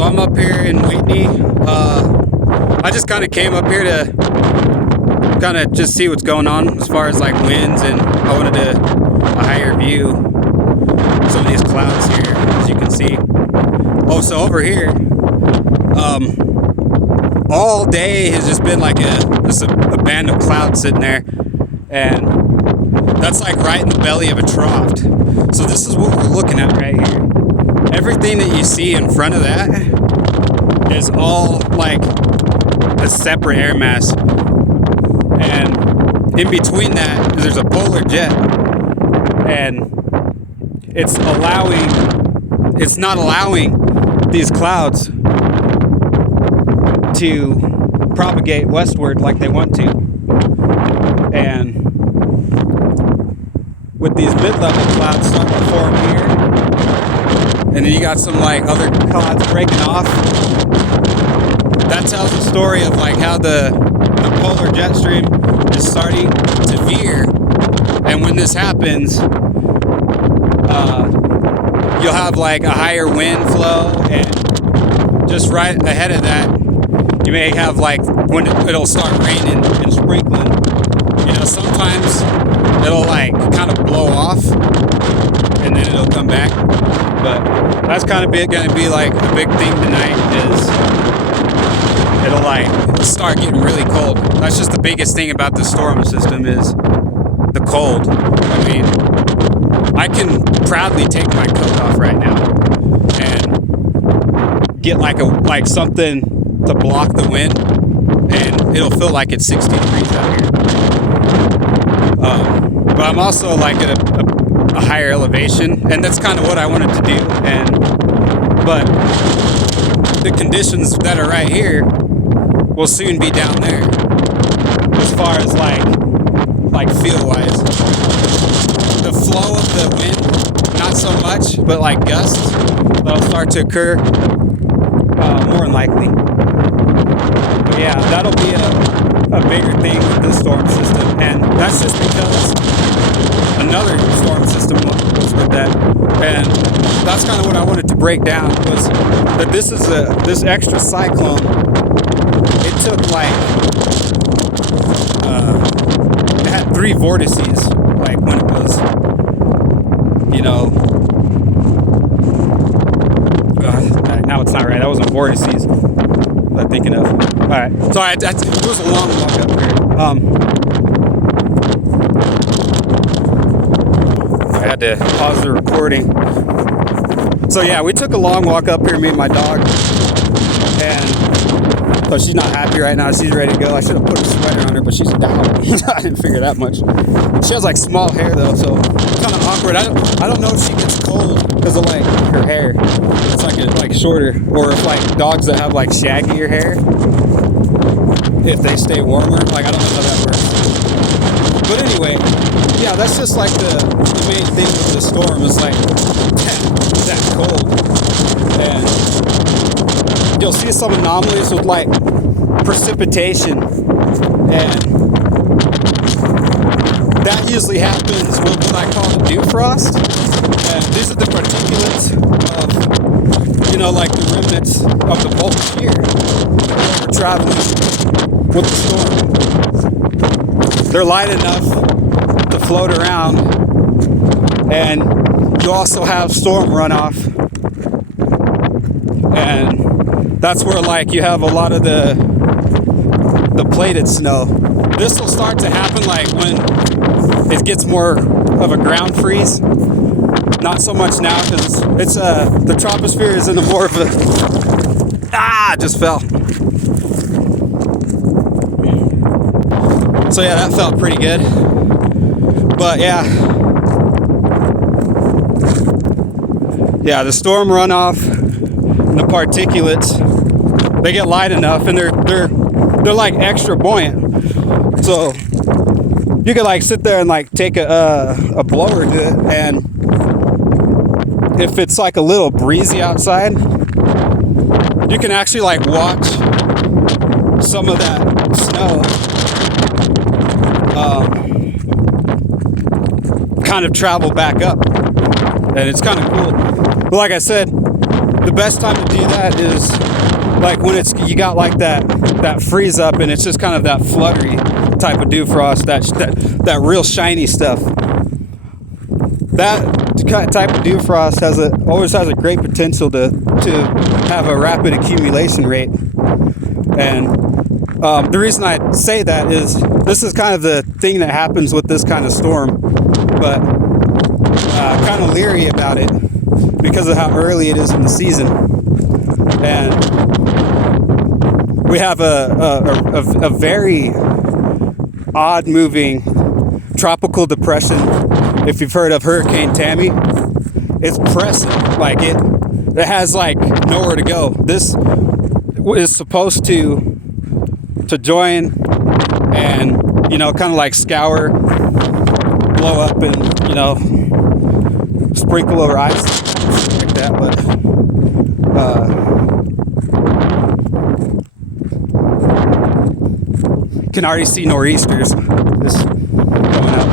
So I'm up here in Whitney. I just kind of came up here to kind of just see what's going on as far as like winds, and I wanted a higher view of some of these clouds here, as you can see. Oh, so over here, all day has just been like a band of clouds sitting there, and that's like right in the belly of a trough. So this is what we're looking at right here. Everything that you see in front of that is all like a separate air mass, and in between that there's a polar jet, and it's not allowing these clouds to propagate westward like they want to. And with these mid-level clouds starting to form here, and then you got some like other clouds breaking off, that tells the story of like how the polar jet stream is starting to veer. And when this happens, you'll have like a higher wind flow, and just right ahead of that you may have like when it'll start raining and sprinkling. You know, sometimes it'll like kind of blow off and then it'll come back. But that's kind of going to be like a big thing tonight, is it'll like start getting really cold. That's just the biggest thing about the storm system, is the cold. I mean, I can proudly take my coat off right now and get like something to block the wind, and it'll feel like it's 60 degrees out here. But I'm also like at a higher elevation, and that's kind of what I wanted to do. But the conditions that are right here will soon be down there, as far as like feel wise. The flow of the wind, not so much, but like gusts that'll start to occur more than likely. But yeah, that'll be a bigger thing with this storm system, and that's just because another storm system was with that. And that's kind of what I wanted to break down, was that this extra cyclone, it took like it had 3 vortices, like when it was, you know, now it's not right, that wasn't vortices I'm thinking of. Alright, so it was a long walk up here. I had to pause the recording. So yeah, we took a long walk up here, me and my dog, and so she's not happy right now. She's ready to go. I should have put a sweater on her, but she's down. I didn't figure that much. She has like small hair though, so it's kind of awkward. I don't know if she gets cold because of like her hair. It's like shorter, or if like dogs that have like shaggier hair, if they stay warmer. Like I don't know how that works. But anyway, yeah, that's just like the main thing with the storm is like that cold. And you'll see some anomalies with like precipitation, and that usually happens with what I call the dew frost. And these are the particulates of, you know, like the remnants of the molten shear that we're traveling with the storm. They're light enough to float around, and you also have storm runoff, and that's where like you have a lot of the plated snow. This will start to happen like when it gets more of a ground freeze. Not so much now, because it's the troposphere is in a more of a just fell. So yeah, that felt pretty good. But yeah, the storm runoff and the particulates, they get light enough, and they're like extra buoyant. So you could like sit there and like take a blower to it, and if it's like a little breezy outside, you can actually like watch some of that snow kind of travel back up, and it's kind of cool. But like I said, the best time to do that is like when you got like that freeze up and it's just kind of that fluttery type of dew frost, that real shiny stuff. That type of dew frost always has a great potential to have a rapid accumulation rate. And the reason I say that is this is kind of the thing that happens with this kind of storm, but kind of leery about it because of how early it is in the season. And we have a very odd moving tropical depression. If you've heard of Hurricane Tammy, it's pressing. Like it has like nowhere to go. This is supposed to join and, you know, kind of like scour, blow up and, you know, sprinkle over ice like that. But can already see nor'easters just coming up.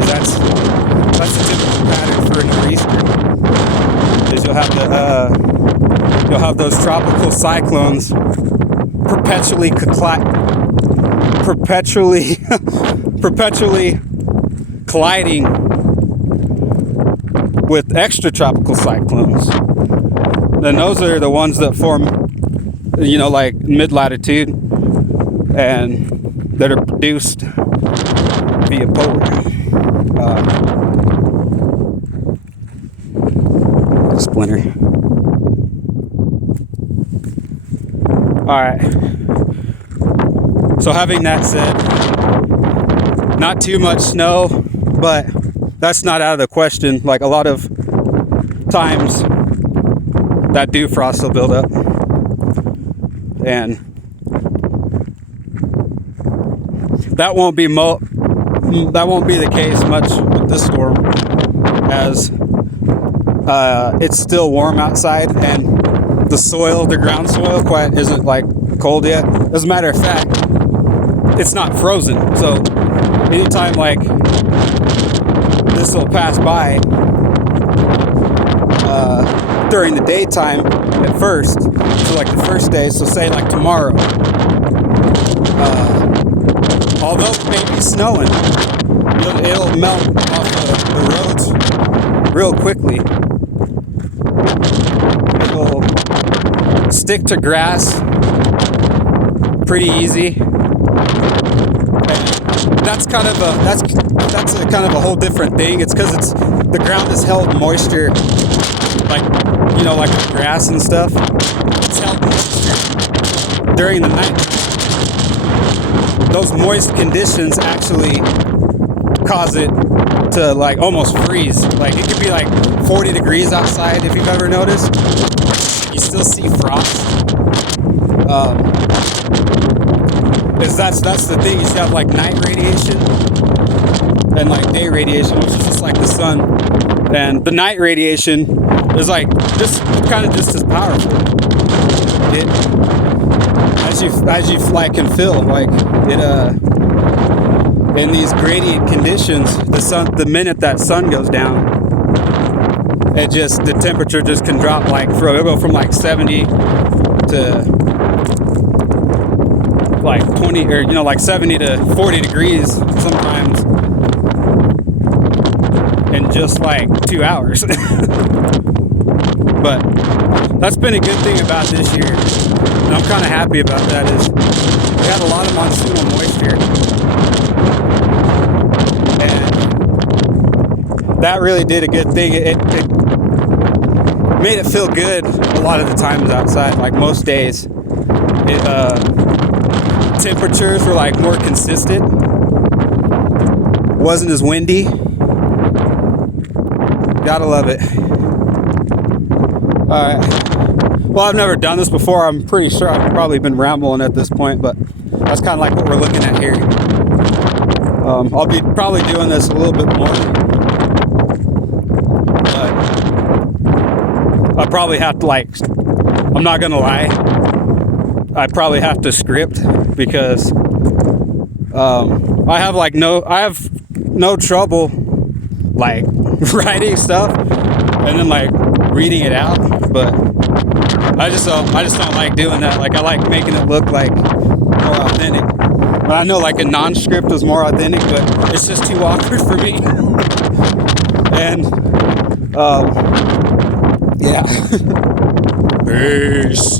That's the typical pattern for a nor'easter. Is you'll have those tropical cyclones perpetually colliding with extratropical cyclones. Then those are the ones that form, you know, like mid-latitude and that are produced via polar. Splinter. All right. So having that said, not too much snow, but that's not out of the question. Like a lot of times that dew frost will build up, and that won't be the case much with this storm, as it's still warm outside and the ground soil isn't like cold yet. As a matter of fact, it's not frozen. So anytime like this will pass by during the daytime at first, so like the first day, so say like tomorrow, although it may be snowing, it'll melt off the roads real quickly. It'll stick to grass pretty easy. And that's kind of a whole different thing. It's because the ground has held moisture, like, you know, like the grass and stuff. It's held moisture during the night. Those moist conditions actually cause it to like almost freeze. Like it could be like 40 degrees outside if you've ever noticed. You still see frost. That's the thing. You have like night radiation and like day radiation, which is just like the sun. And the night radiation is like just as powerful. It as you like can feel like it in these gradient conditions, the minute that sun goes down, the temperature just can drop it'll go from like 70 to like 20, or, you know, like 70 to 40 degrees sometimes in just like 2 hours. But that's been a good thing about this year, and I'm kind of happy about that, is we had a lot of monsoonal moisture, and that really did a good thing. It made it feel good a lot of the times outside. Like most days, temperatures were like more consistent, wasn't as windy. Gotta love it. Alright, well, I've never done this before. I'm pretty sure I've probably been rambling at this point, but that's kind of like what we're looking at here. I'll be probably doing this a little bit more, but I probably have to, like, I'm not gonna lie, I probably have to script, because I have no trouble like writing stuff and then like reading it out, but I just don't like doing that. Like I like making it look like more authentic. But I know like a non-script was more authentic, but it's just too awkward for me. And yeah. Peace.